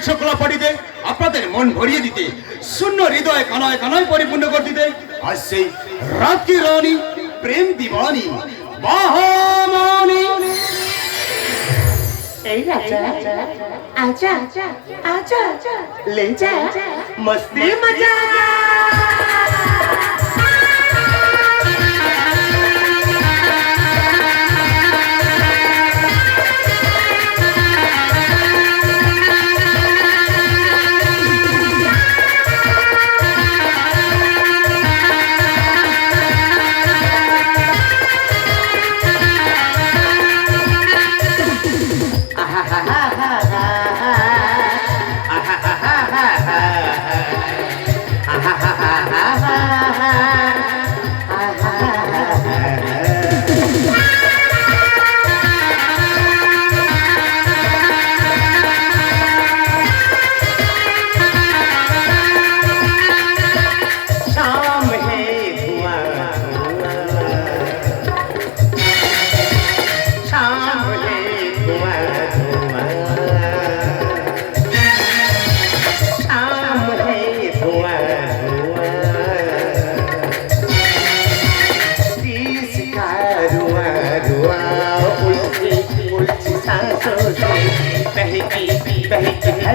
একশো কলা পাঠিতে আপনাদের মন ভরিয়ে দিতে, শূন্য হৃদয় কানায় কানায় পরিপূর্ণ করে দিতে আজ সেই রাত কি রানী প্রেম दीवानी বাহামানি। এই রাজা आजा आजा ले जा मस्ती मजा।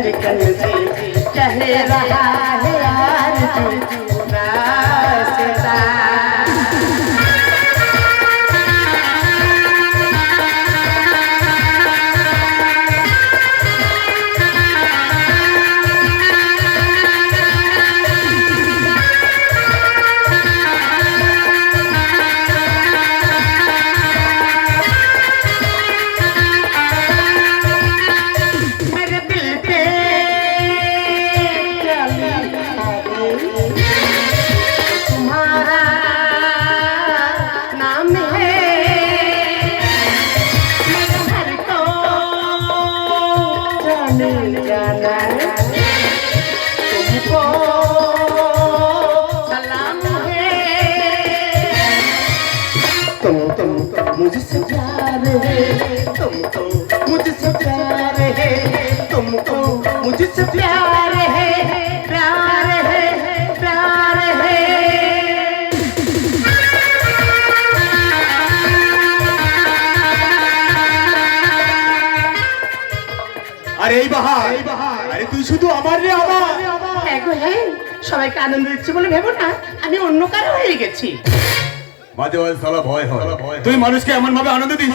धड़कन से कह रहा है यार तू रास्ता। मुझसे प्यार है तुमको, मुझसे प्यार है तुमको, मुझसे प्यार है प्यार है प्यार है। আরে এই বাহার, আরে তুই শুধু আমার রে আমার। হ্যাঁ গো হ্যাঁ, সবাইকে আনন্দ দিচ্ছি বলে ভেবো না আমি অন্য কারো হয়ে গেছি। মাঝে মাঝে সালা ভয় হয়, তুই মানুষকে এমন ভাবে আনন্দ দিস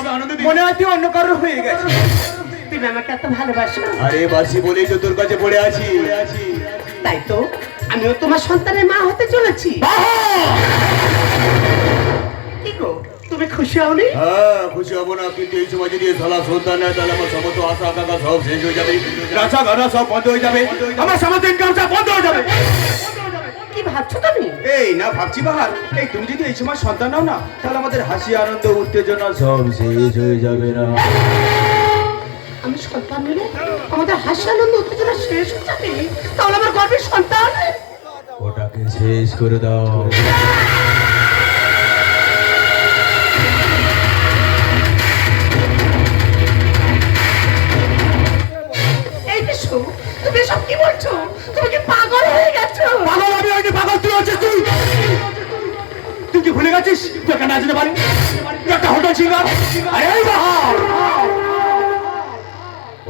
মনে হয় তুই অন্য কারোর হয়ে গেছিস। তুমি আমাকে এত ভালোবাসো। আরে বাসি বলেই তো তোর কাছে পড়ে আছি। তাই তো আমিও তোমার সন্তানের মা হতে চলেছি। কি গো তুমি খুশি হওনি? হ্যাঁ খুশি হবো না, কিন্তু এই সময় যদি সালা সন্তান নেয় তাহলে আমার সমস্ত আশা আকাঙ্ক্ষা সব শেষ হয়ে যাবে, রাস্তাঘাট সব বন্ধ হয়ে যাবে, আমার সমস্ত ইনকাম সব বন্ধ হয়ে যাবে। কি ভাবছো তুমি? এই না ভাবছি বাহার, এই তুমি যদি এই সময় সন্তান নাও না তাহলে আমাদের হাসি আনন্দ উত্তেজনা সব শেষ হয়ে যাবে না। আমি সন্তান নিলে আমাদের হাসি আনন্দ উত্তেজনা শেষ হয়ে যাবে, তাহলে আমার গর্বের সন্তান ওটাকে শেষ করে দাও। এই বিশু তুমি সব কি বলছো? তুমি কি পাগল হয়ে গেছো? পাগল আমি হয়নি, পাগল তুই হচ্ছিস। তুই কি ভুলে গেছিস তুই একটা নাচতে পারি, তুই একটা হোটেল সিঙ্গার। আরে এই বাহার,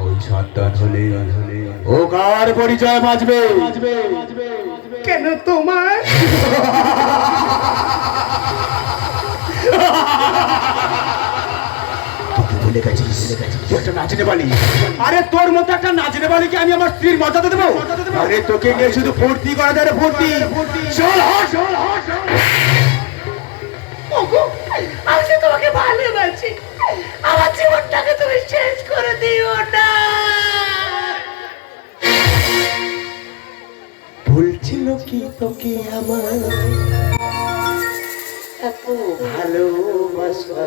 ওই সন্তান হলে ও কার পরিচয় বাঁচবে? কেন তোমার? ভুলে গেছিস একটা নাচতে পারি। আরে তোর মতো একটা নাচতে পারিকে আমি আমার স্ত্রীর মর্যাদা দেবো? আরে তোকে নিয়ে শুধু ফুর্তি করা যায়, ফুর্তি। চল হাট। ওগো আমি যে তোমাকে ভালোবাসি, আমার জীবনটাকে তুমি শেষ করে দিও না। ভুলছিল কি তোকে আমার এত ভালোবাসা,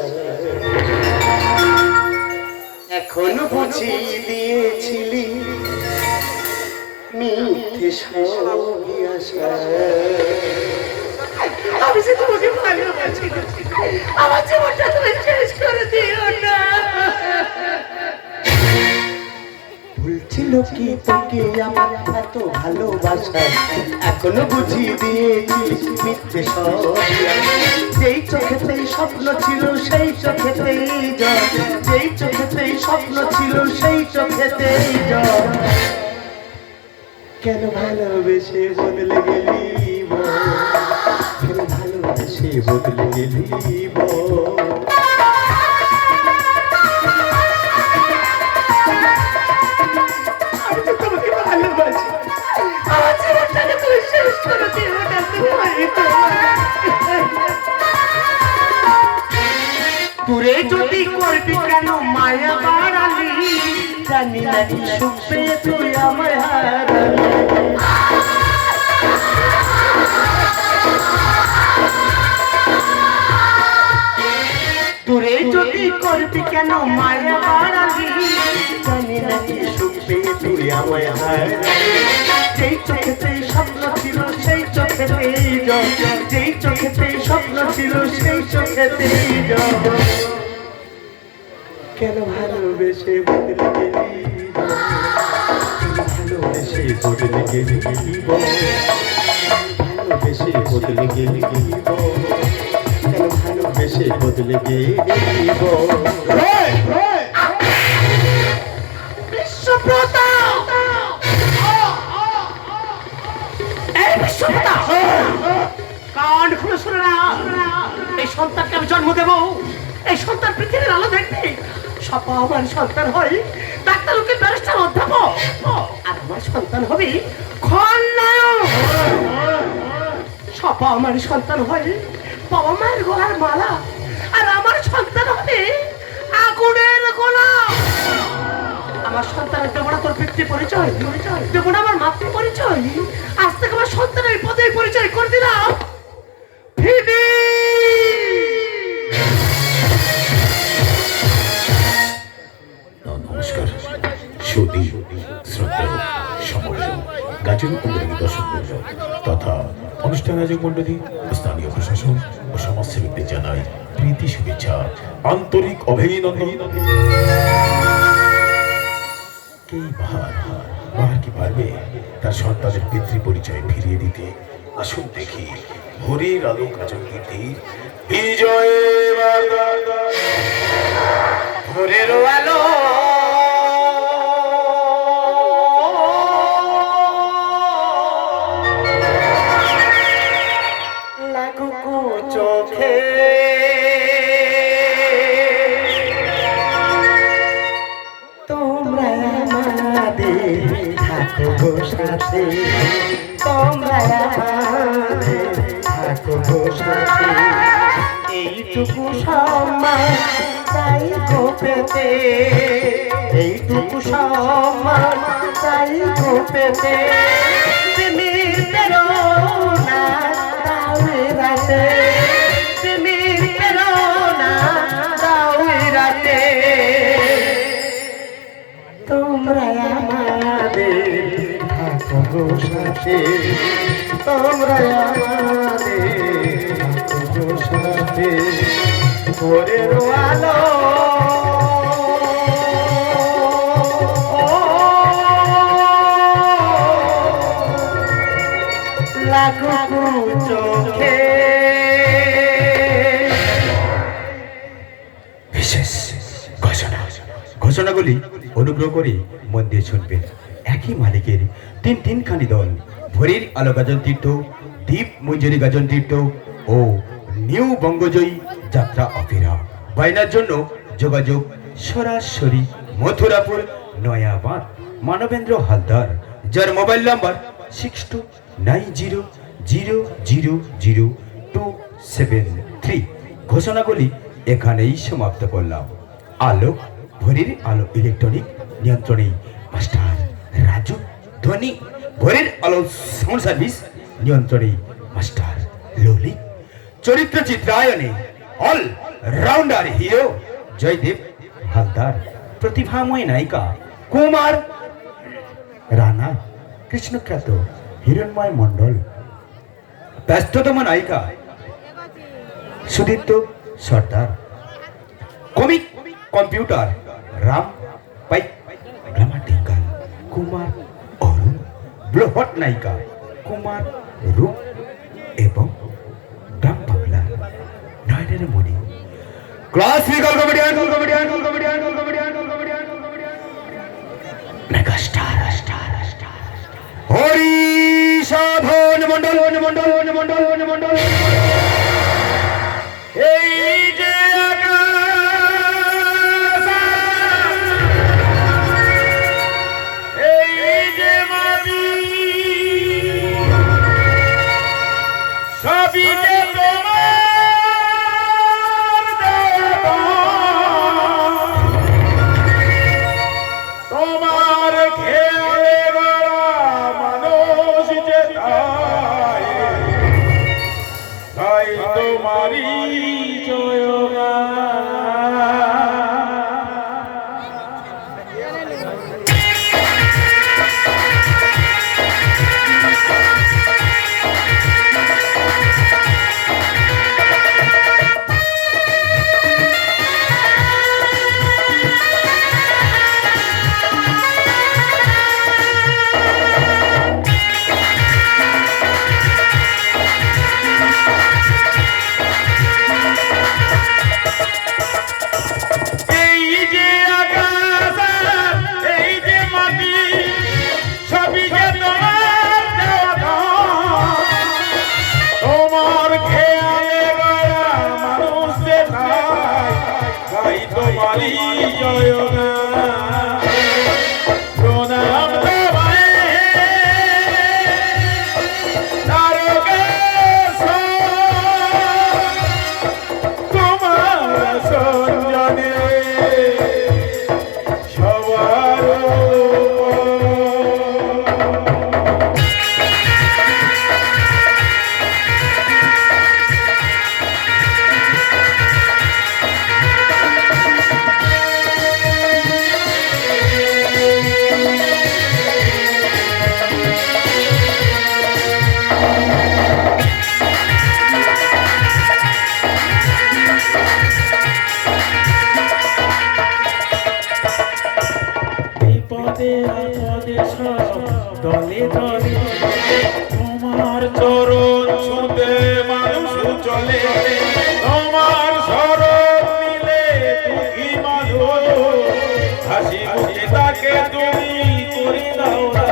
এখন বুঝিয়ে দিয়েছিলি মিথ্যে সব আশা। আমি যে তোমাকে ভালোবাসি, আমার জীবনটা তুমি শেষ করে দিও না। ভুলছিল ছিল কি তোকে আমার এত ভালোবাসা, এখনো বুঝিয়ে দিয়েছিস মিথ্যে সব। যেই চোখেতেই স্বপ্ন ছিল সেই চোখেতেই জল, যেই চোখেতেই স্বপ্ন ছিল সেই চোখেতেই জল। কেন ভালোবেসে বদলে গেলি বল, কেন ভালোবেসে বদলে গেলি বল। আমি তো তোমাকে ভালোবাসি, আমার জীবনটাকে তুমি শেষ করে দিও না দূরে যদি করবি কেন মায়া বাড়ালি, জানি না কি সুখ পেয়ে তুই আমায় হারালি। দূরে যদি করবি কেন মায়া বাড়ালি, জানি না কি সুখ পেয়ে তুই আমায় হারালি। যেই চোখেতেই স্বপ্ন ছিল সেই চোখেতেই জল, যেই চোখেতেই স্বপ্ন ছিল সেই চোখেতেই জল। কেন ভালোবেসে বদলে গেলি বল, ভালোবেসে বদলে গেলি বল, ভালোবেসে বদলে গেলি বল, কেন ভালোবেসে বদলে গেলি বল। বিশ্বপ্রতা, এই বিশ্বপ্রতা, কান খুলে শুনে না। এই সন্তানকে আমি জন্ম দেব, এই সন্তান পৃথিবীর আলো দেখবে। সপা আমার সন্তান হয় ডাক্তার, উকিল, ব্যারিস্টার, অধ্যাপক, আর আমার সন্তান হবে খলনায়ক। সপা আমার সন্তান হয় বাবা মায়ের গলার মালা, আর আমার সন্তান হবে আগুনের গোলা। আমার সন্তানের দেবো না তোর ব্যক্তি পরিচয়, দেবো না আমার মাতৃ পরিচয়। আজ থেকে আমার সন্তানের পদে পরিচয় করে দিলাম ফিবি। নমস্কার সুধী শ্রদ্ধেয় সমগ্র গাজল কুণ্ডলী দর্শক বৃন্দ তথা অনুষ্ঠান আয়োজক মণ্ডলী, স্থানীয় প্রশাসন ও সমাজসেবীদের জানাই প্রীতি শুভেচ্ছা, আন্তরিক অভিনন্দন। বাহার কি পারবে তার সন্তানের পিতৃ পরিচয় ফিরিয়ে দিতে? আসুন দেখি ভোরের আলো কাজল গীতির বিজয় বার্তা। ভোরের আলো লাগুকু চোখে তোমরা আমাদের থাকো গো সাথে, তোমরা আমাদের থাকো গো সাথে। এইটুকু সম্মান চাই গো পেতে, এইটুকু সম্মান চাই গো পেতে। প্রেমের প্রেরণা দাও এ রাতে, প্রেমের প্রেরণা দাও এ রাতে। তোমরা আমাদের থাকো গো সাথে, তোমরা আমাদের থাকো গো সাথে। ভোরের আলো লাগুকু চোখে। বিশেষ ঘোষণাগুলি অনুগ্রহ করে মন দিয়ে শুনবেন। একই মালিকের তিনখানি দল, ভোরের আলো গাজন তীর্থ, দ্বীপ মঞ্জুরি গাজন তীর্থ ও নিউ বঙ্গজয়ী যাত্রা অপেরা। বায়নার জন্য যোগাযোগ সরাসরি মথুরাপুর নয়াবাদ মানবেন্দ্র হালদার, যার মোবাইল নাম্বার 6290000273। ঘোষণাগুলি এখানেই সমাপ্ত করলাম। আলো ভোরের আলো ইলেকট্রনিক নিয়ন্ত্রণে মাস্টার রাজু ধ্বনি, ভোরের আলো সাউন্ড সার্ভিস নিয়ন্ত্রণে মাস্টার ললিত, চরিত্র চিত্রায়নে all rounder hero Joydeb Haldar, প্রতিভাময় নায়িকা কুমার রানা, কৃষ্ণখ্যাত হিরণময় মণ্ডল, ব্যস্ততম নায়িকা Sudipta Sardar, comic computer Ram Paik grammatical, Kumar Arun, বৃহৎ নায়িকা কুমার রূপ এবং গ্রাম বাংলা নয়নের মণি। Classical comedian megastar Hari Sadhan Mondal. এই যে আকাশ, এই যে মাটি, সবই যে তোমার দেওয়া। তোমার খেয়ালে গড়া মানুষ যে তাই, তাই তোমারই দলে দলে তোমার চরণ ছুঁতে মানুষ চলে, তোমার শরণ নিলে দুঃখী মানুষ হাসি মুখে তাকে তুমি করে দাও না।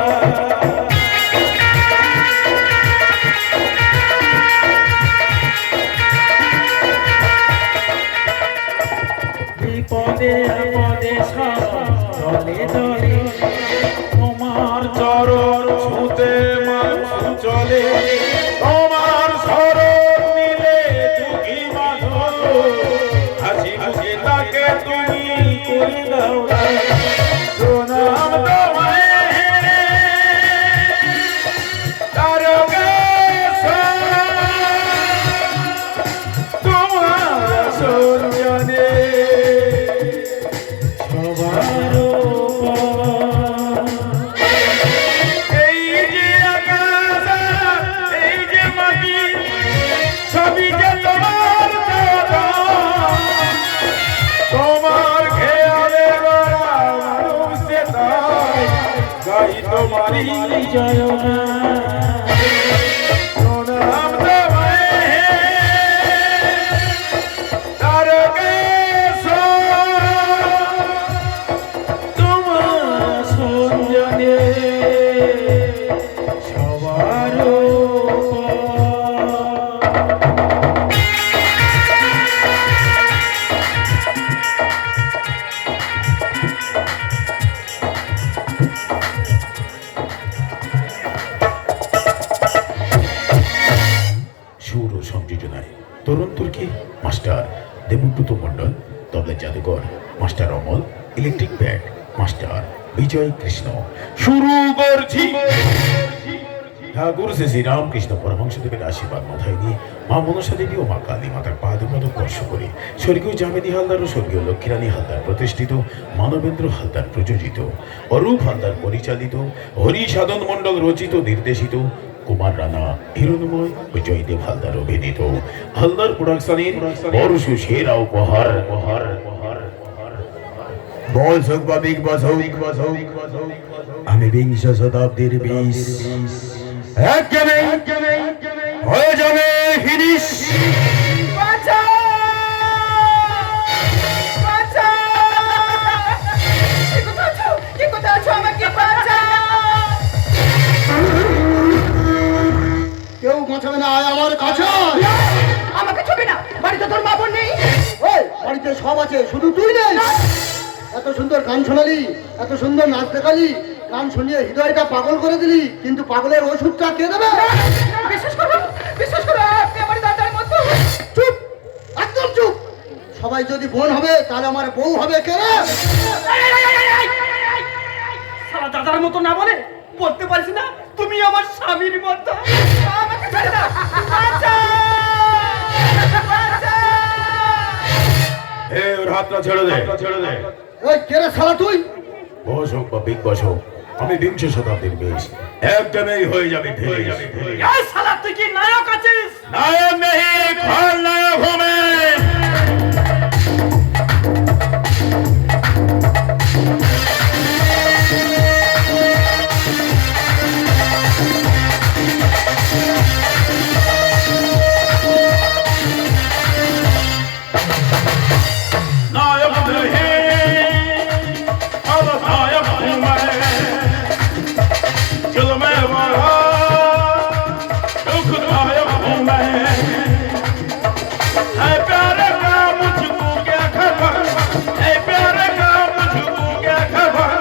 বিপদে আপদে দলে দলে তোমার চরণ ছুঁতে মানুষ চলে, তোমার শরণ নিলে দুঃখী মানুষ হাসি হাসি তাকে তুমি করে দাও না। প্রণাম তোমায় তোমার সঞ্জনে সবার তোমারি জয় না। প্রণাম তোমায় তারকেশ্বর, তোমার সঞ্জনে সবার তরুণ তুর্কি মাস্টার দেবব্রত মন্ডল, তবলা জাদুকর master Amal, electric band master Bijoy Krishna. শুরু করছি। ঠাকুর শ্রী শ্রীরামকৃষ্ণ পরমহংসদেবের আশীর্বাদ মাথায় নিয়ে মা মনসা দেবী ও মা কালী মাতার পাদপদ স্পর্শ করে স্বর্গীয় জামেদি হালদার ও স্বর্গীয় লক্ষ্মীরানী হালদার প্রতিষ্ঠিত, মানবেন্দ্র হালদার প্রযোজিত, অরূপ হালদার পরিচালিত, হরি সাধন মন্ডল রচিত নির্দেশিত, কুমার রানা, হিরণময় ও জয়দেব হালদার অভিনীত হালদার প্রোডাকশনের বড় সেরা উপহার বস হোক বা বিগ বস হোক, আমি বিংশ শতাব্দীর বিষ একদমে হয়ে যাবে ফিনিশ। কেউ বাঁচাবে না, আয় আমার কাছে। আমাকে ছবি না, বাড়িতে তোর মা বোন নেই? ওই বাড়িতে সব আছে, শুধু তুই নেই। এত সুন্দর গান শোনালি, এত সুন্দর নাচ দেখালি, গান শুনিয়ে হৃদয়টা পাগল করে দিলি, কিন্তু পাগলের ওষুধটা কে দেবে? বিশ্বাস করো, আপনি আমার দাদার মতো। চুপ, একদম চুপ। সবাই যদি বোন হবে তাহলে আমার বউ হবে কে রে? সারা দাদার মতো না বলে বলতে পারিস না তুমি আমার স্বামীর মতো। আমাকে ছেড়ে দাও। ওর হাতটা ছেড়ে দে। ওই কে রে শালা তুই? বস হোক বা বিগ বস হোক, আমি বিংশ শতাব্দীর বিষ একদমই হয়ে যাবে ফিনিশ। এই শালা তুই কি নায়ক আছিস? নায়ক নেই, খলনায়ক হবে। नायक नहीं, अब नायक हूँ मैं। दिल में बड़ा दुखदायक हूँ मैं। है प्यारे का मुझको क्या खबर, है प्यारे का मुझको क्या खबर,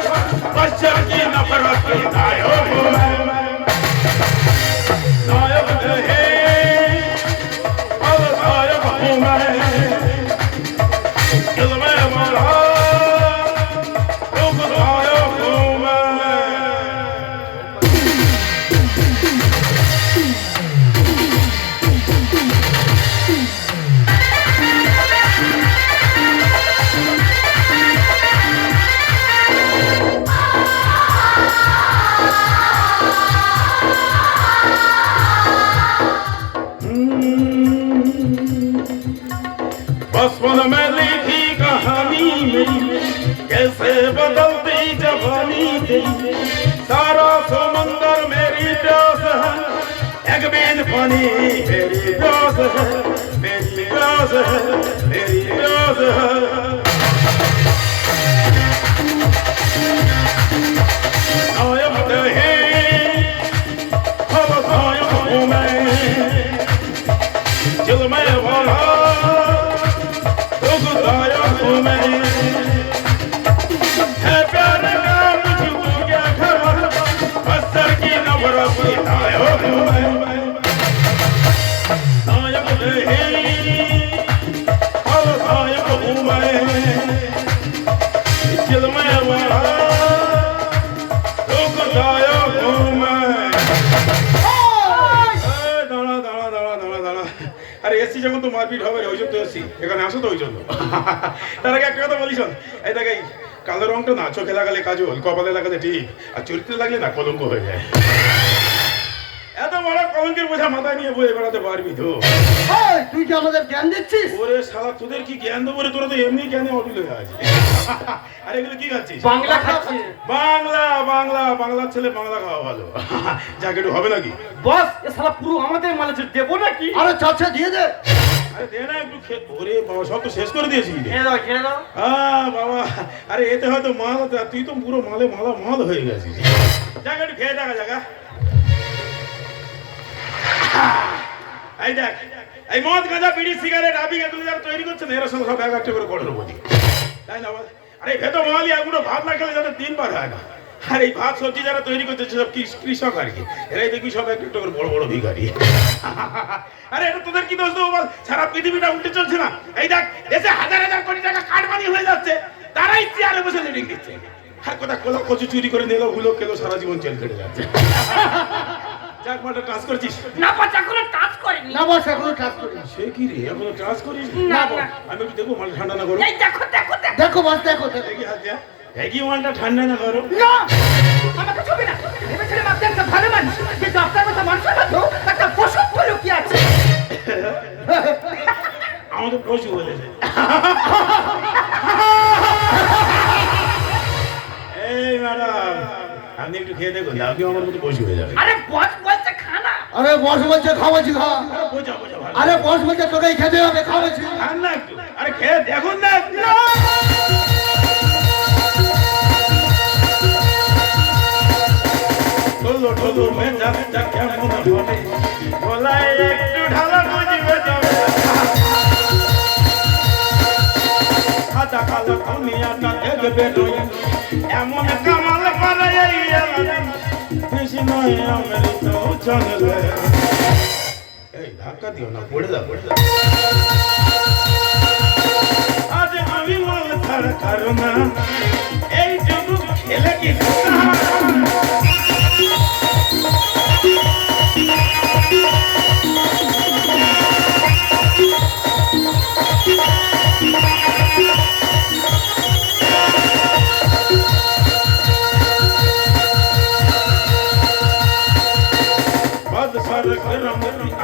बच्चा की नफरत की नायक हूँ मैं। नायक नहीं, अब नायक हूँ मैं। दिल में बड़ा दुखदायक हूँ मैं। बचपन में लिखी कहानी मेरी, कैसे बदलती जवानी तेरी। सारा समंदर मेरी प्यास है, एक बूंद पानी मेरी प्यास है, मेरी प्यास है, मेरी प्यास है। नायक नहीं, अब नायक हूँ मैं। दिल में बड़ा दुखदायक हूँ मैं। है प्यारे का मुझको क्या खबर, बस्तर की नफरत की नायक हूँ मैं। नायक नहीं, अब नायक हूँ मैं। दिल में बड़ा दुखदायक हूँ मैं। দাঁড়া দাঁড়া দাঁড়া দাঁড়া দাঁড়া, আরে এসছি যখন তো মারপিট হবে রে, ওই জন্য তো এসছি, এখানে আসো তো ওই জন্য। তার আগে একটা কথা বলি শোন, এই দেখ এই কালো রংটা না চোখে লাগালে কাজল, কপালে লাগালে ঠিক, আর চরিত্রে লাগলে না কলঙ্ক হয়ে যায়। এত বড় কলঙ্কের বোঝা মাথায় নিয়ে বয়ে বেড়াতে পারবি তো? ওই তুই কি আমাদের জ্ঞান দিচ্ছিস? ওরে শালা, তোদের কি জ্ঞান দেবো রে? তোরা তো এমনি জ্ঞানে অটুট হয়ে আছে। আরে এগুলো কি খাচ্ছিস? বাংলা খাচ্ছি। বাংলা বাংলা বাংলার ছেলে বাংলা খাওয়া ভালো। যাকে একটু হবে নাকি? বস এ শালা পুরো আমাদের মালেছে, দেবো নাকি? আরে চাচা দিয়ে দে। আরে দে না একটু খেয়ে। ওরে বাবা, সব তো শেষ করে দিয়েছি। খেয়ে দাও খেয়ে দাও। বাবা, আরে এতে হয়তো মাল আছে, আর তুই তো পুরো মালে মালা মাল হয়ে গেছিস। যাকে একটু খেয়ে দেখা জায়গা। এই দেখ, এই মদ গাঁজা বিড়ি সিগারেট আবি এগুলো যারা তৈরি করছে না, এরা সব এক একটা করে কড়ের উপর দিয়ে, তাই না বল? আরে ভেতো মালি এগুলো ভাত না খেলে যাদের দিন বার হয় না। আর এই ভাত সবজি যারা তৈরি করছে সব কৃষক আর কি, এরাই দেখবি সব একটা করে বড় বড় ভিখারি। আরে এটা তোদের কি দোষ দেবো বল? সারা পৃথিবীটা উল্টে চলছে না? এই দেখ, দেশে হাজার হাজার কোটি টাকা কাটমানি হয়ে যাচ্ছে, তারাই চেয়ারে বসে লিডিং দিচ্ছে। আর কথা কোলা কচু চুরি করে নিলো, গুলো খেলো, সারা জীবন জেল কেটে যাচ্ছে। যাক মাটা টাচ করছিস? না বাচ্চা এখনো টাচ করিনি। না বস, এখনো কাজ করি। সে কি রে, এখনো টাচ করিস? না, বল। না। আমি একটু দেখবো মাল ঠান্ডা না করো। এই দেখো দেখো দেখো। দেখো বস, দেখো দেখো। দেখি হাত দিয়া, একই মালটা ঠান্ডা না করো। না আমাকে ছবি না, ভেবেছিলাম আপনি একটা ভালো মানুষ, কিন্তু আপনার মতো মানুষের মতো একটা পশু বলে কি আছে? আমাদের পশু বলেছে। আপনি একটু খেয়ে দেখুন না, আপনি আমার মতো বসে হয়ে যাবে। আরে বস বলছে খানা। আরে বস বলছে খাওয়াচ্ছি খা। বোঝা বোঝা ভালো। আরে বস বলছে তোকেই খেতে হবে খাওয়াচ্ছি। খান না একটু, আরে খেয়ে দেখুন না একটু। ঠোলো ঠোলো মেজা মেজা কেমন হবে, গলায় একটু ঢালা বুঝবে যাবে। সাদা কালো দুনিয়াটা দেখবে নই, এমন কামাল করে এই আলাদিন, বেশি নয় আমেরিকা চলে। এই ধাক্কা দিও না, পড়ে যাও পড়ে যাও। আজ আমি মন ছাড়া কারো না, এইটুকু খেলে কি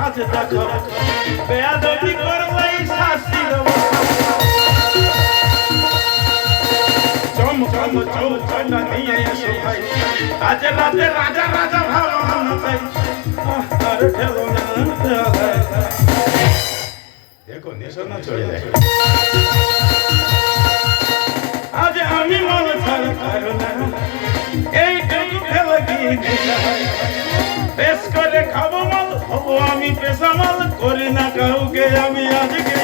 আজ দেখো বেয়াদবি করলেই শাস্তি দেব। চমকাম চৌকাটা নিয়ে এসো ভাই, আজ রাতে রাজা রাজা ভাবনা চাই, আর ঠেলো না দেখো নেশা না চলে যায়। আজ আমি মন ছাড়া কারো না, এইটুকু ফেলে কি বেশ করে খাবো মাল, হবো আমি পেশা মাল, করি না কাউকে আমি আজকে।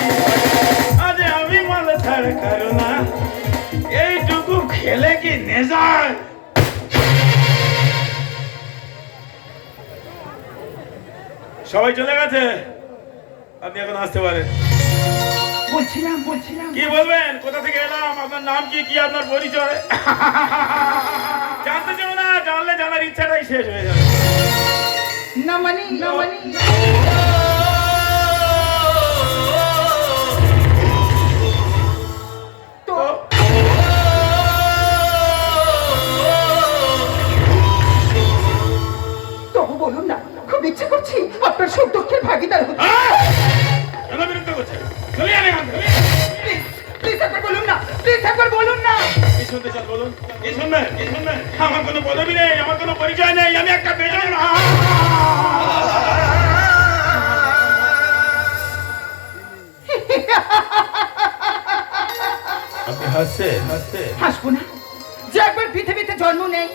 আজ আমি মাল ছাড়া কারো না, এইটুকু খেলে কি নেশায়। সবাই চলে গেছে, আপনি এখন আসতে পারেন। বলছিলাম কি বলবেন, কোথা থেকে এলাম, আপনার নাম কি, কি আপনার পরিচয়? জানতে চাও না, জানলে জানার ইচ্ছাটাই শেষ হয়ে যাবে। না মানি তো তবু বলুন না, খুব ইচ্ছে করছি আপনার সুখ দুঃখের ভাগিদার হতে। কেন বিরক্ত করছে? চলে আনে এখান থেকে। প্লিজ একবার বলুন না। কি শুনতে চান বলুন, কি শুনবেন কি শুনবেন? আমার কোনো পদবি নেই, আমার কোনো পরিচয় নেই, আমি একটা বেজন। আপনি হাসছেন? হাসবো না, যে একবার পৃথিবীতে জন্ম নেই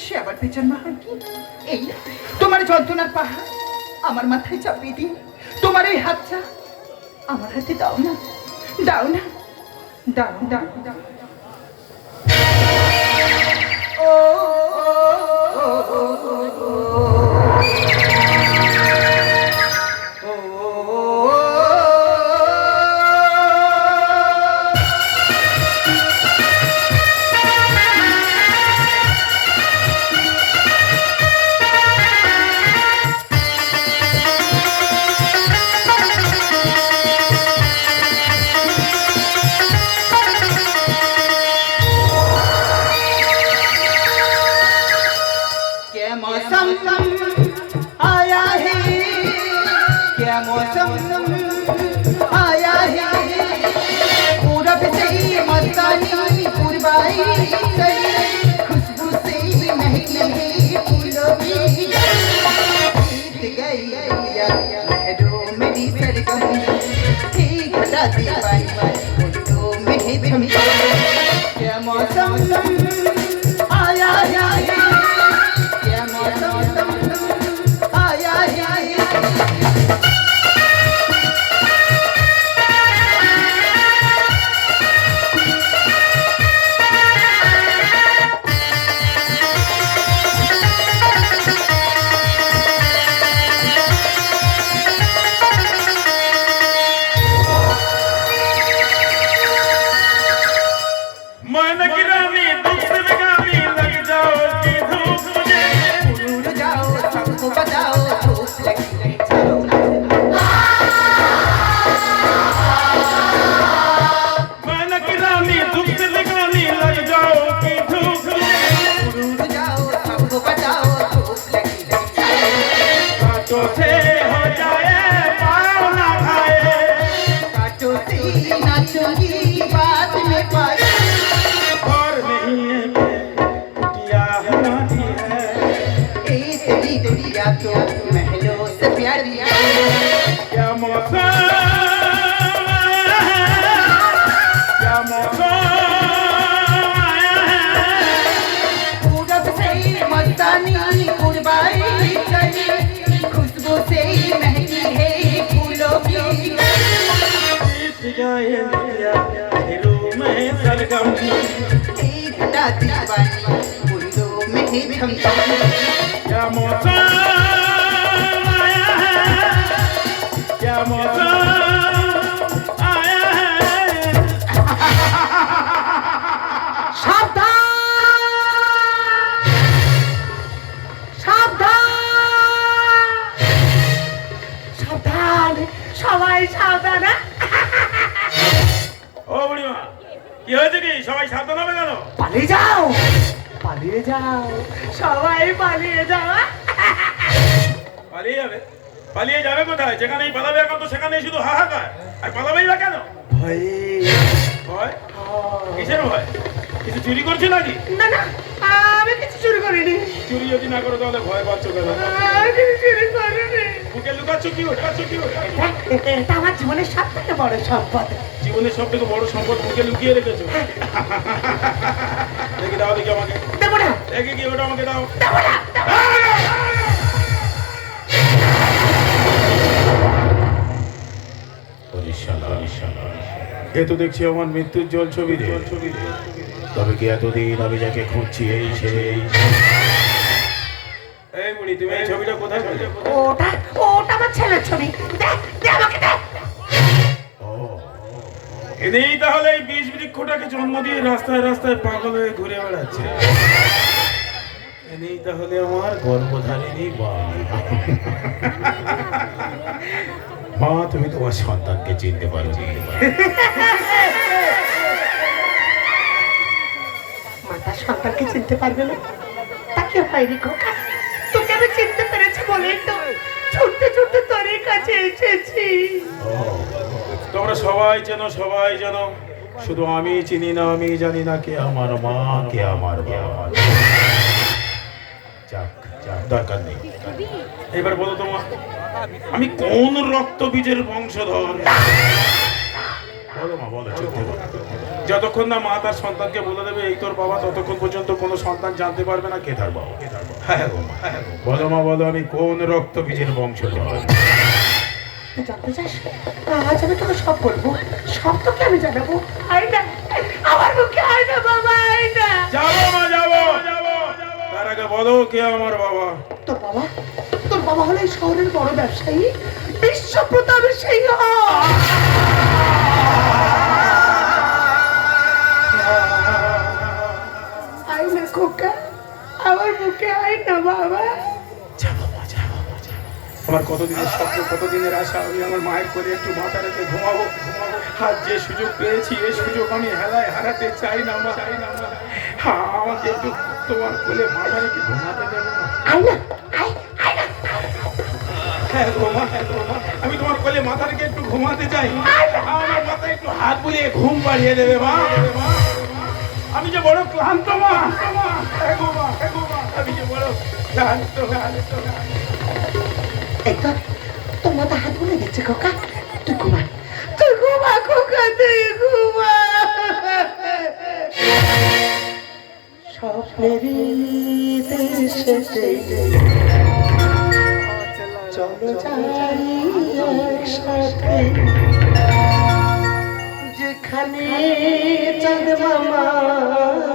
সে আবার বেজন্মা হয় কি? এই তোমার যন্ত্রণার পাহাড় আমার মাথায় চাপিয়ে দিন, তোমার এই হাতটা আমার হাতে দাও না, দাও না, দাও দাও দাও। मौसम क्या मौसम आया है पूरब से मस्तानी कुर्बाई करी खुशबू से महकी है फूलों की बीत जाए मेरा दिलों में सरगम एक ना दीवानी फूलों में थमथम क्या मौसम आया है क्या मौसम आया है সাবধান সাবধান সাবধান সবাই সাবধান হ্যাঁ? ও বুড়িমা কি হয়েছে কি সবাই সাবধান হবে কেন পালিয়ে যাও পালিয়ে যাও সবাই পালিয়ে যাও হ্যাঁ? পালিয়ে যাবে কোথায় যেখানেই পালাবে এখন তো সেখানেই শুধু হাহাকার আর পালাবেই বা কেন ভয়ে ভয় কিসের ভয় কিছু চুরি করছে নাকি না না আমি কিছু চুরি করিনি চুরি যদি না করো তাহলে ভয় পাচ্ছ কেন আমি কিছু চুরি করিনি বুকে লুকাচ্ছ কি ওটা এটা আমার জীবনের সব থেকে বড় সম্পদ জীবনের সব থেকে বড় সম্পদ বুকে লুকিয়ে রেখেছো দেখি দাও দেখি আমাকে দেবো না দেখি কি ওটা আমাকে দাও দেবো না এ তো দেখছি আমার মৃত্যুর জল ছবি রে তবে কি এতদিন আমি যাকে খুঁজছি এই সেই এই বুড়ি তুমি এই ছবিটা কোথায় পেলে ওটা ওটা আমার ছেলের ছবি দে দে আমাকে দে এনেই তাহলে এই বীজ বৃক্ষটাকে জন্ম দিয়ে রাস্তায় রাস্তায় পাগল হয়ে ঘুরে বেড়াচ্ছে এনেই তাহলে আমার গর্ভধারিণী মা তুমি তোমার সন্তানকে চিনতে পারো মাতার সন্তানকে চিনতে পারবে না তাকে হয়নি খোকা তোকে আমি চিনতে পেরেছি বলেই তো ছুটতে ছুটতে তোর কাছে এসেছি তোমরা সবাই জানো শুধু আমি চিনি না আমি জানি না কে আমার মা কে আমার বাবা যাক দরকার নেই এবার বলো তোমার আমি কোন রক্ত বীজের বংশধর বলো মা বলো চুপ করো। যতক্ষণ না মা তার সন্তানকে বলে দেবে এই তোর বাবা ততক্ষণ পর্যন্ত কোনো সন্তান জানতে পারবে না কে তার বাবা হ্যাঁ গো মা বলো মা বলো আমি কোন রক্ত বীজের বংশধর তুই জানতে চাস আজ আমি তোকে সব বলবো সব তোকে আমি জানাবো আয় না আমার মুখে আয় না বাবা আয় না যাবো মা যাবো তার আগে বলো কে আমার বাবা তোর বাবা হলো এই শহরের বড় ব্যবসায়ী বিশ্ব প্রতাপের সিংহ আয় না খোকা আমার মুখে আয় না বাবা আমার কতদিনের স্বপ্ন কতদিনের আশা আমি আমার মায়ের করে একটু মাথা রেখে ঘুমাবো আর যে সুযোগ পেয়েছি এই সুযোগ আমি হেলায় হারাতে চাই না মা আমাকে একটু তোমার কোলে মাথা রেখে ঘুমাতে দেবো না আয় না আয় না হ্যাঁ গো মা আমি তোমার কোলে মাথা রেখে একটু ঘুমাতে চাই আমার মাথায় একটু হাত বুলিয়ে ঘুম পাড়িয়ে দেবে মা আমি যে বড় ক্লান্ত মা হ্যাঁ গো মা আমি যে বড় ক্লান্ত এই তোর মাথা হাত বলে দিচ্ছে খোকা তুই ঘুমা খোকা তুই ঘুমা স্বপ্নেরই দেশে চলো যাই একসাথে যেখানে চাঁদ মামা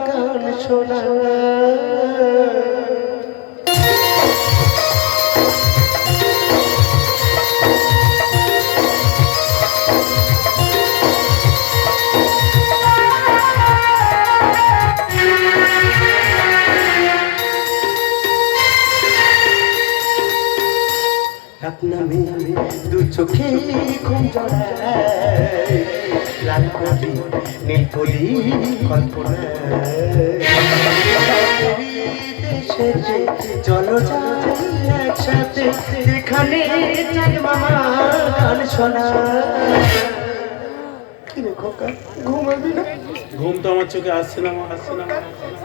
গান শোনা নামে দু চোখে ঘুম জড়ায় লাল কবি নীলকলি কল্পনা দেশে চলো যাই একসাথে যেখানে চাঁদ মামা গান শোনা কিরে খোকা ঘুমাবি না ঘুম তো আমার চোখে আসছে না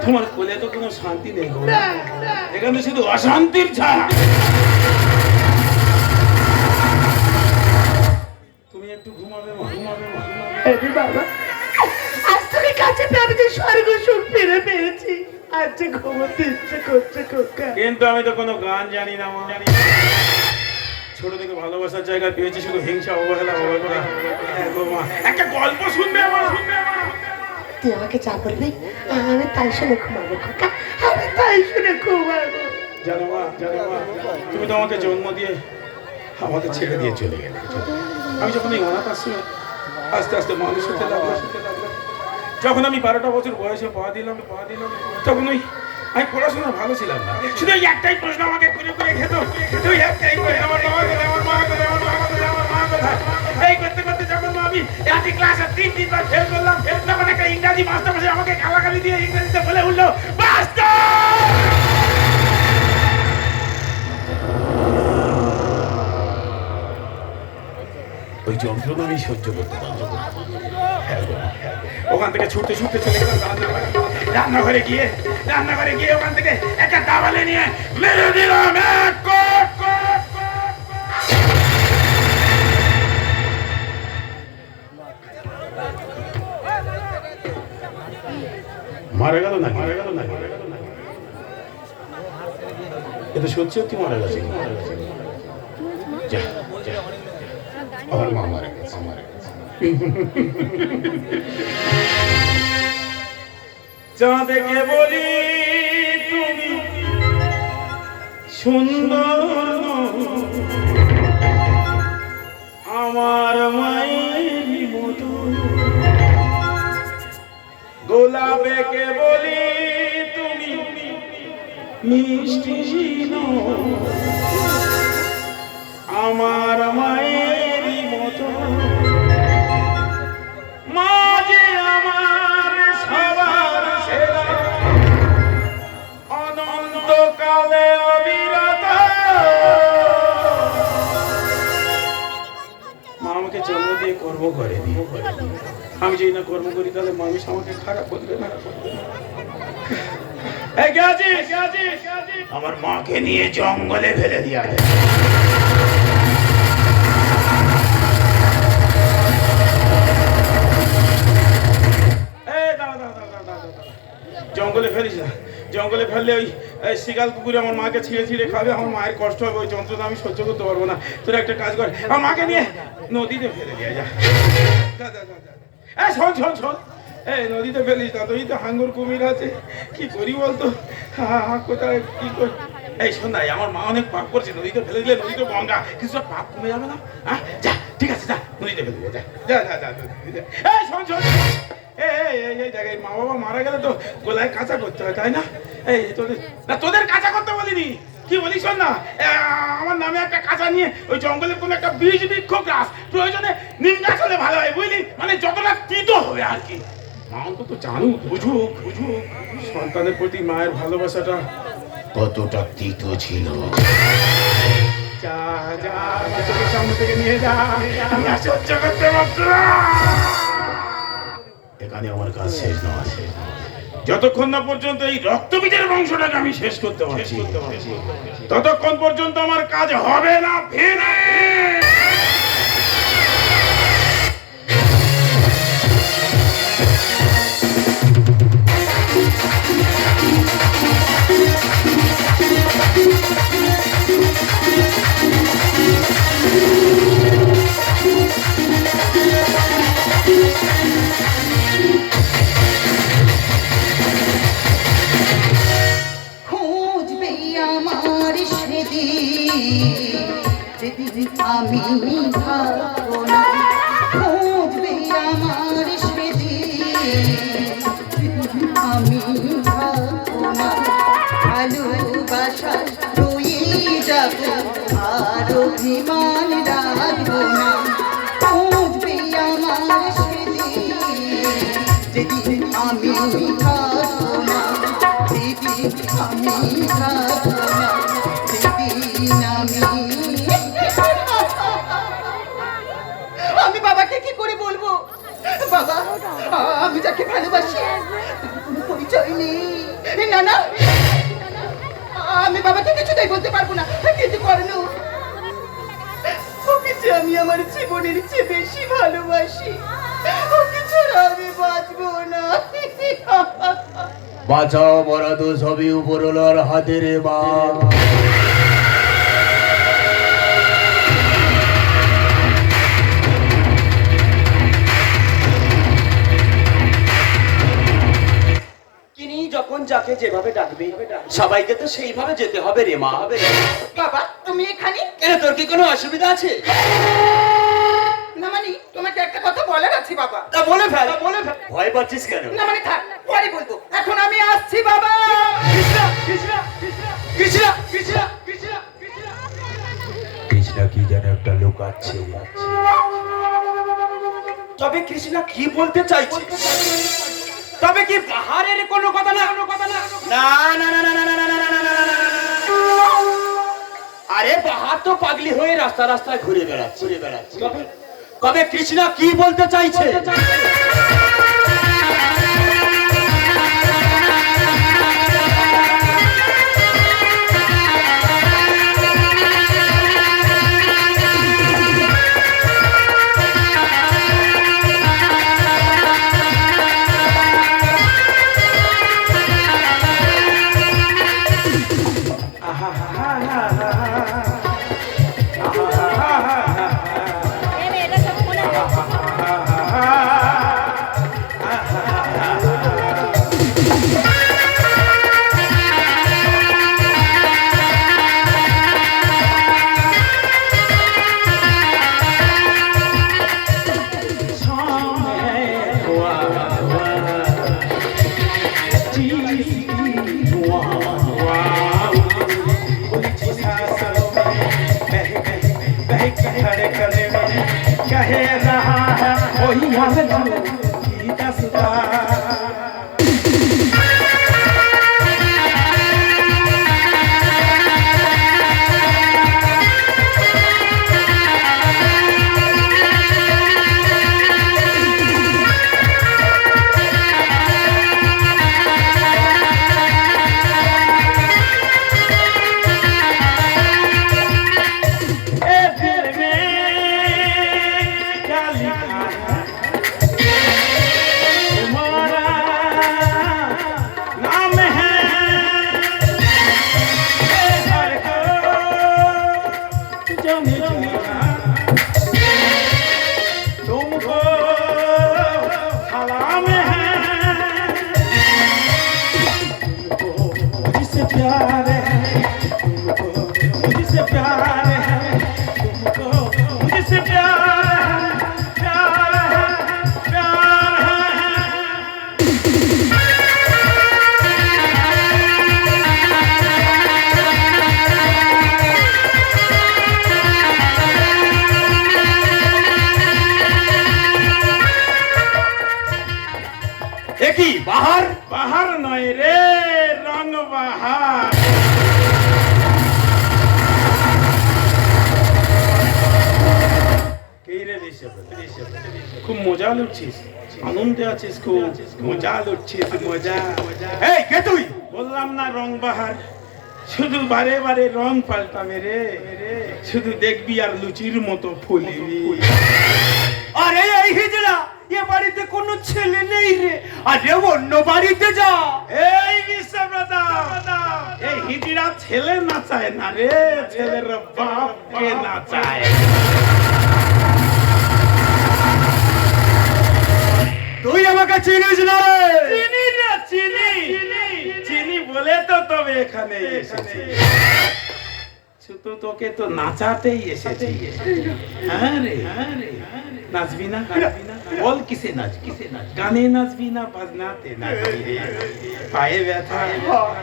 তোমার কোলে তো কোনো শান্তি নেই গো এখানে শুধু অশান্তির ছায়া আরে বাবা, আজ তোকে কাছে পেয়ে আমি যে স্বর্গ সুখ ফিরে পেয়েছি। আজ যে ঘুমোতে ইচ্ছে করছে খোকা। কিন্তু আমি তো কোনো গান জানি না মা। ছোট থেকে ভালোবাসার জায়গা পেয়েছি শুধু হিংসা অবহেলা অবহেলা। একটা গল্প শুনবে আমার, শুনবে আমার। তুই আমাকে যা বলবি আমি তাই শুনে ঘুমাবো খোকা, আমি তাই শুনে ঘুমাবো। জানো মা, জানো মা, তুমি তো আমাকে জন্ম দিয়ে আমাকে ছেড়ে দিয়ে চলে গেলে। আমি যখন এই অনাথ আশ্রমে আস্তে আস্তে মানুষ হতে লাগলাম, যখন আমি 12টা বছর বয়সে পা দিলাম, তখন ওই আমি পড়াশোনা ভালো ছিলাম না। শুধু ওই একটাই প্রশ্ন আমাকে করে করে খেত, ওই একটাই প্রশ্ন, আমার বাবা কোথায়, আমার মা কোথায়, আমার বাবা কোথায়, আমার মা কোথায়। এই করতে করতে যখন আমি একটি ক্লাসে 3বার ফেল করলাম, তখন একটা ইংরাজি মাস্টার বসে আমাকে গালাগালি দিয়ে ইংরেজিতে বলে উঠলো, মাস্টার! ওই যন্ত্রণা আমি সহ্য করতে পারলাম না। ওখান থেকে ছুটতে ছুটতে চলে গেলাম রান্নাঘরে গিয়ে ওখান থেকে একটা দাবালে নিয়ে মেরে দিলাম এক কোট। মারা গেল না, এটা সত্যি সত্যি মারা গেছে। আমার মা মারা গেছে। চাঁদকে বলি তুমি সুন্দর, আমার মায়ের মতো। গোলাপকে বলি তুমি মিষ্টি, আমার মায়ের মতো। মাঝে আমার সবার সেরা, অনন্তকালে অবিরত। মা আমাকে জন্ম দিয়ে কর্ম করেনি, আমি যেই না কর্ম করি তাহলে মানুষ আমাকে খারাপ বলবে না। আমার মাকে নিয়ে জঙ্গলে ফেলে দিয়া জঙ্গলে ফেলিস না। জঙ্গলে ফেললে ওই শিকাল কুকুরে আমার মাকে ছিঁড়ে ছিঁড়ে খাবে, আমার মায়ের কষ্ট হবে, ওই যন্ত্রণা আমি সহ্য করতে পারবো না। তোরা একটা কাজ কর, আমার মাকে নিয়ে নদীতে ফেলে দিয়ে যা। শোন শোন শোন, এই নদীতে ফেলিস না, তুই তো হাঙ্গর কুমির আছে, কি করি বলতো? কোথায় কি করি? এই শোন না, আমার মা অনেক পাপ করছে, নদীতে ফেলে দিলে নদী তো গঙ্গা, কিছু পাপ কমে যাবে না? যা, ঠিক আছে, যা নদীতে ফেলে দিয়ে যা। এই শোন শোন, এই জায়গায় মা বাবা মারা গেলে তো গোলায় কাঁচা করতে হয়, তাই না? এই তোদের কাঁচা করতে বলিনি, কি বলি শোন না, আমার নামে একটা কাঁচা নিয়ে ওই জঙ্গলের কোনো একটা বীজ বৃক্ষ গাছ, প্রয়োজনে নিম গাছ হলে ভালো হয়, বুঝলি? মানে যতটা তিতো হবে আর কি। মা অন্তত জানুক, বুঝুক সন্তানের প্রতি মায়ের ভালোবাসাটা কতটা তিতো ছিল। যা যা, তোকে সামনে থেকে নিয়ে যা, আমি আর সহ্য করতে পারছি না। এখানে আমার কাজ শেষ নয়, যতক্ষণ না পর্যন্ত এই রক্তবীজের বংশটাকে আমি শেষ করতে পারছি, ততক্ষণ পর্যন্ত আমার কাজ হবে না। ফিরে খুঁজবে আমার সেদিন আমি থাকবো না। খুঁজবে আমার সেদিন আমি থাকবো না। ভালোবাসা রয়ে যাবো, আর অভিমান রাখবো না। খুঁজবে আমার সেদিন আমি থাকবো না। সেদিন আমি থাকবো না, সেদিন আমি বাবাকে কি করে বলবো? বাবা, আমি যাকে ভালোবাসি কোনো পরিচয় নেই। না, আমি বাবাকে কিছুতেই বলতে পারবো না। কিন্তু কর্ণ, ওকে যে আমি আমার জীবনের চেয়ে বেশি ভালোবাসি। বাঁচাও মরা তো সবই উপরওয়ালার হাতে রে মা। তিনি যখন যাকে যেভাবে ডাকবে সবাইকে তো সেইভাবে যেতে হবে রে মা। বাবা তুমি এখানে? কেন, তোর কি কোনো অসুবিধা আছে? না মানে তোমাকে একটা কথা বলার আছে বাবা। তা বলে ফেল, বলে ফেল। ভয় পাচ্ছিস কেন? না মানে থাক, পরে বলবো, এখন আমি আসছি বাবা। কৃষ্ণা কি যেন একটা লোক আছে। তবে কৃষ্ণা কি বলতে চাইছে? তবে কি পাহাড়ের কোনো কথা না? না না না না না না না না না না না। আরে পাহাড় তো পাগলি হয়ে রাস্তা রাস্তায় ঘুরে বেড়াচ্ছে। তবে কৃষ্ণা কি বলতে চাইছে? কি বাহার? বাহার নয় রে, রং বাহার। খুব মজা লুটছিস, আনন্দে আছিস, খুব মজা লুটছিস, মজা। এই কে তুই? বললাম না রং বাহার, শুধু বারে বারে রং পাল্টাবে রে, শুধু দেখবি আর লুচির মতো ফুলিবি। আরে এই হিজড়া, এ বাড়িতে কোনো ছেলে নেই রে, আরে অন্য বাড়িতে যা। এই বিশ্বব্রতা, এই হিজড়া ছেলে নাচায় না রে, ছেলের বাপকে নাচায়। তুই আমাকে চিনিস না রে? চিনি রে, চিনি চিনি বলে তো তবে এখানে এসেছি। শুধু তোকে তো নাচাতেই এসেছি। হ্যাঁ রে, নাচবি না? বল কিসে নাচ, কিসে নাচ? গানে নাচবি না বাজনাতে নাচবি রে? পায়ে ব্যথা,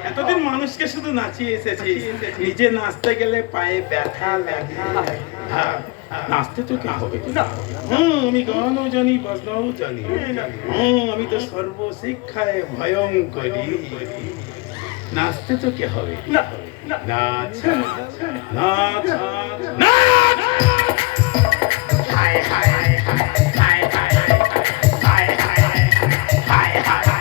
এতদিন মানুষকে শুধু নাচিয়ে এসেছি, নিজে নাচতে গেলে পায়ে ব্যথা লাগে। নাচতে তো কি হবে না? আমি গানও জানি, বাজনাও জানি। আমি তো সর্বশিক্ষায় ভয়ঙ্করী। নাচতে তো কি হবে না? নাচ নাচ নাচ। হায় হায় হায় হায় হায় হায় হায় হায় হায়।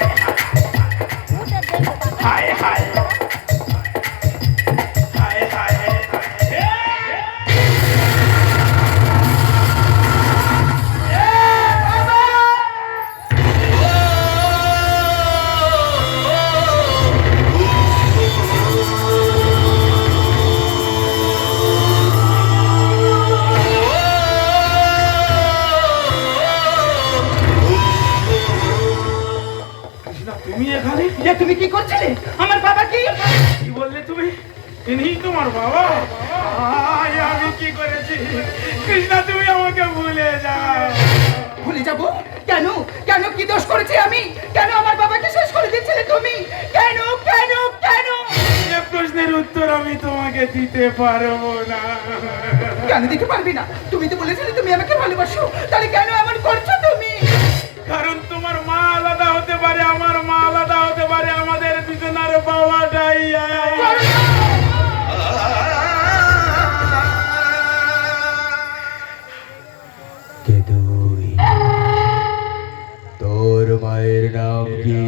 তুমি কি করছিলে? আমার বাবা কি? কি বললে তুমি? ইনি তোমার বাবা? আমি কি করেছি কৃষ্ণা, তুমি আমাকে ভুলে যাও। ভুলে যাব কেন? কেন কি দোষ করেছি আমি? কেন আমার বাবাকে শেষ করে দিচ্ছিলে তুমি? কেন কেন কেন? এ প্রশ্নের উত্তর আমি তোমাকে দিতে পারবো না। কেন দিতে পারবি না? তুমি তো বলেছিলে তুমি আমাকে ভালোবাসো, তাহলে কেন এমন করছো তুমি? কারণ তোমার মা আলাদা হতে পারে, আমার মা আলাদা হতে পারে, আমাদের দুজনের বাবাটাই এক। কে তুই? তোর মায়ের নাম কি?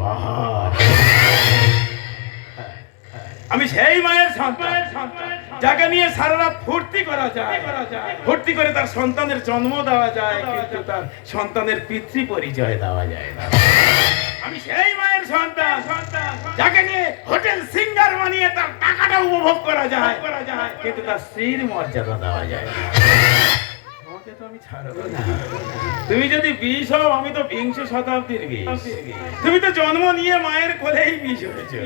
বাহার। আমি সেই মায়ের সন্তান যাকে নিয়ে সারা রাত ফুর্তি করা যায়, ফুর্তি করে তার সন্তানের জন্ম দেওয়া যায়, কিন্তু তার সন্তানের পিতৃ পরিচয় দেওয়া যায় না। আমি সেই মায়ের সন্তান যাকে নিয়ে হোটেল সিঙ্গার বানিয়ে তার টাকাটা উপভোগ করা যায়, কিন্তু তার স্ত্রীর মর্যাদা দেওয়া যায় না। তোমাকে তো আমি ছাড়বো না। তুমি যদি বিষ হও, আমি তো বিংশ শতাব্দীর বিষ। তুমি তো জন্ম নিয়ে মায়ের কোলেই বিষ হয়েছো,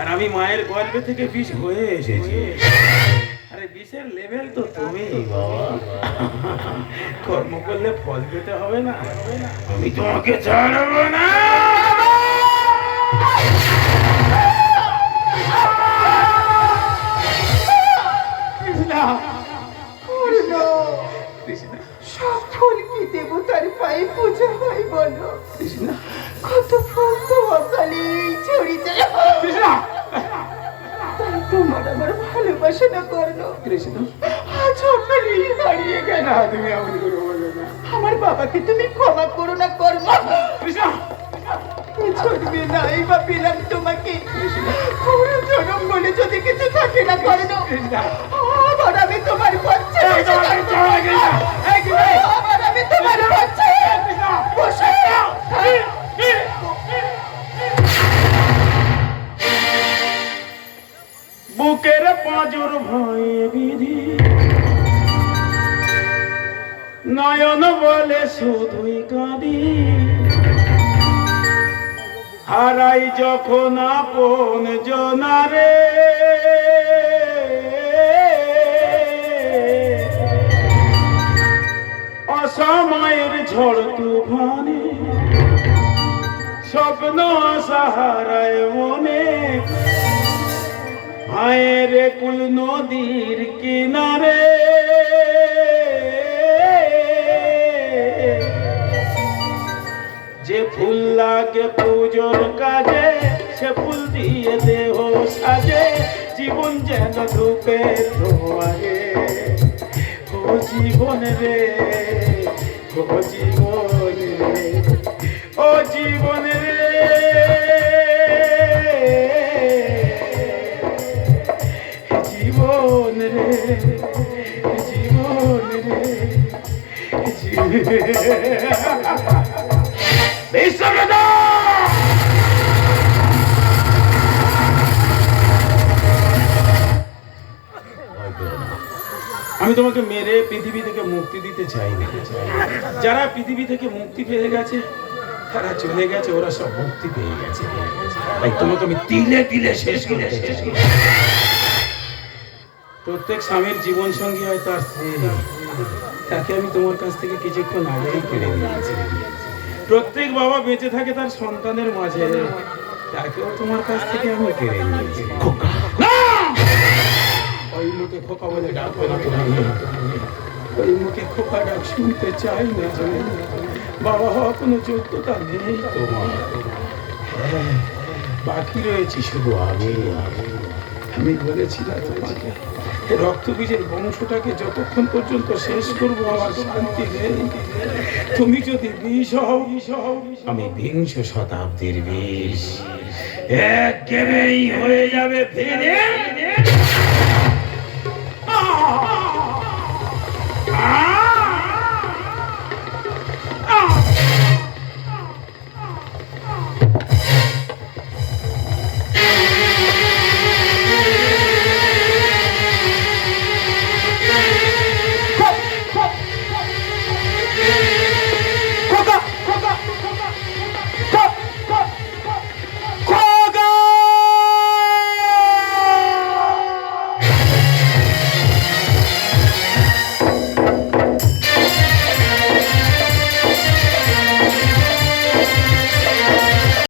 আর আমি মায়ের গর্ভে থেকে বিষ হয়ে এসেছি। আরে বিষের লেভেল তো তুমি বাবা। কর্ম করলে ফল পেতে হবে না? আমি তোমাকে ছাড়বো না। সব ফুল কি দেবতার পায়ে পূজা হয় বলো? কত ফুল তো অকালে ছড়িয়ে যায়। তাই তোমার আমার ভালোবাসা না করলো আজ অকালে হারিয়ে গেল। তুমি আমাকে বলো না। আমার বাবাকে তুমি ক্ষমা করো না কর্ম। ছড়বে নাই বা পেলাম তোমাকে, পুরো জনম বলে যদি কিছু থাকে না করলো, আবার আমি তোমার পথে আবার আমি তোমার পথে বসে বুকের পাঁজর ভয়ে বিধি, নয়ন বলে শুধুই কাঁদি, হারাই যখন আপন জনারে, অসময়ের ঝড় তুফানে, স্বপ্ন আশাহারায় মনে, মায়ের কুল নদীর কিনারে, যে ফুল লাগে পুজোর কাজে, সে ফুল দিয়ে দেহ সাজে, জীবন যেন ধূপের ধোঁয়ারে। ও জীবন রে, ও জীবন রে, ও জীবন রে, জীবন রে, জীবন রে, আমি তোমাকে মেরে পৃথিবী থেকে মুক্তি দিতে চাই না। যারা পৃথিবী থেকে মুক্তি পেয়ে গেছে, তারা চলে গেছে, ওরা সব মুক্তি পেয়ে গেছে। তাই তোমাকে আমি তিলে তিলে শেষ করে প্রত্যেক স্বামীর জীবন সঙ্গী হয় তার স্ত্রী, তাকে আমি তোমার কাছ থেকে কিছুক্ষণ আগেই কেড়ে নিয়েছি। প্রত্যেক বাবা বেঁচে থাকে তার সন্তানের মাঝে, তাকেও তোমার কাছ থেকে আমি কেড়ে নিয়েছি। ওই মুখে খোকা বলে ডাকবে না তুমি, ওই মুখে খোকা ডাক শুনতে চাই না। বাবা হওয়া কোনো যোগ্যতা নেই তোমার, বাকি রয়েছি শুধু আমি বলেছিলাম তোমাকে, রক্তবীজের বংশটাকে যতক্ষণ পর্যন্ত শেষ করবো আমার শান্তি নেই। তুমি যদি বিষ হও, আমি বিংশ শতাব্দীর বিষ, একেবারেই হয়ে যাবে ফিরে